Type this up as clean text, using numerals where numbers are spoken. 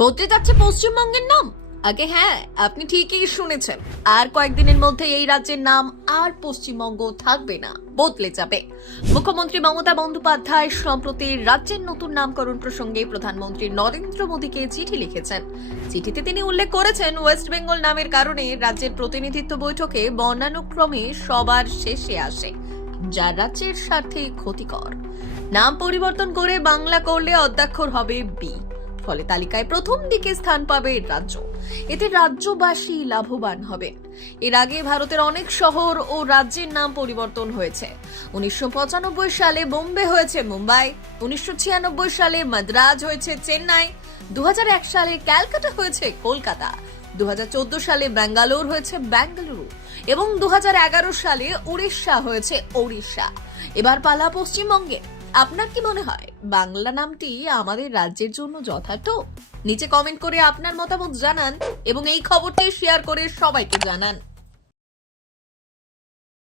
বদলে যাচ্ছে পশ্চিমবঙ্গের নাম। আগে হ্যাঁ, আপনি ঠিকই শুনেছেন, আর কয়েকদিনের মধ্যে এই রাজ্যের নাম আর পশ্চিমবঙ্গ থাকবে না, বদলে যাবে। মুখ্যমন্ত্রী মমতা বন্দ্যোপাধ্যায় সম্প্রতি রাজ্যের নতুন নামকরণ প্রসঙ্গে প্রধানমন্ত্রী নরেন্দ্র মোদীকে চিঠি লিখেছেন। চিঠিতে তিনি উল্লেখ করেছেন, ওয়েস্ট বেঙ্গল নামের কারণে রাজ্যের প্রতিনিধিত্ব বৈঠকে বর্ণানুক্রমে সবার শেষে আসে, যা রাজ্যের স্বার্থে ক্ষতিকর। নাম পরিবর্তন করে বাংলা করলে অদ্যাক্ষর হবে বি, ফলে তালিকায় প্রথম দিকে স্থান পাবে রাজ্য। এতে রাজ্যবাসী লাভবান হবে। এর আগে ভারতের অনেক শহর ও রাজ্যের নাম পরিবর্তন হয়েছে। 1995 সালে বোম্বে হয়েছে মুম্বাই, 1996 সালে মাদ্রাজ হয়েছে চেন্নাই, 2001 সালে ক্যালকাটা হয়েছে কলকাতা, 2014 সালে ব্যাঙ্গালোর হয়েছে বেঙ্গালুরু এবং 2011 সালে উড়িষ্যা হয়েছে ওড়িশা। এবার পালা পশ্চিমবঙ্গে। আপনার কি মনে হয় বাংলা নামটি আমাদের রাজ্যের জন্য যথার্থ? নিচে কমেন্ট করে আপনার মতামত জানান এবং এই খবরটি শেয়ার করে সবাইকে জানান।